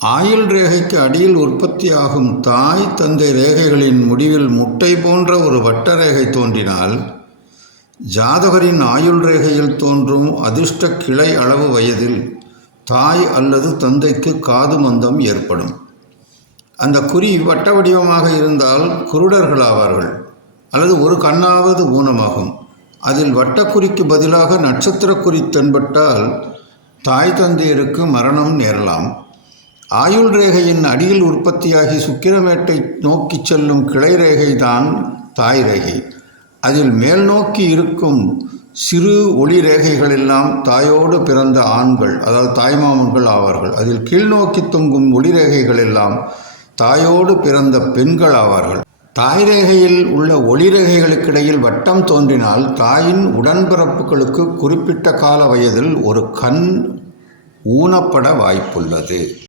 ஆயுள் ரேகைக்கு அடியில் உற்பத்தியாகும் தாய் தந்தை ரேகைகளின் முடிவில் முட்டை போன்ற ஒரு வட்ட ரேகை தோன்றினால் ஜாதகரின் ஆயுள் ரேகையில் தோன்றும் அதிர்ஷ்ட கிளை அளவு வயதில் தாய் அல்லது தந்தைக்கு காது மந்தம் ஏற்படும். அந்த குறி வட்ட வடிவமாக இருந்தால் குருடர்கள் ஆவார்கள் அல்லது ஒரு கண்ணாவது ஊனமாகும். அதில் வட்டக்குறிக்கு பதிலாக நட்சத்திரக்குறி தென்பட்டால் தாய் தந்தையருக்கு மரணம் நேரலாம். ஆயுள் ரேகையின் அடியில் உற்பத்தியாகி சுக்கிரமேட்டை நோக்கி செல்லும் கிளை ரேகை தான் தாய் ரேகை. அதில் மேல் நோக்கி இருக்கும் சிறு ஒளி ரேகைகள் எல்லாம் தாயோடு பிறந்த ஆண்கள் அதாவது தாய்மாமன்கள் ஆவார்கள். அதில் கீழ்நோக்கி தொங்கும் ஒளி ரேகைகள் எல்லாம் தாயோடு பிறந்த பெண்கள் ஆவார்கள். தாய் ரேகையில் உள்ள ஒளி ரேகைகளுக்கிடையில் வட்டம் தோன்றினால் தாயின் உடன்பிறப்புகளுக்கு குறிப்பிட்ட கால வயதில் ஒரு கண் ஊனப்பட வாய்ப்புள்ளது.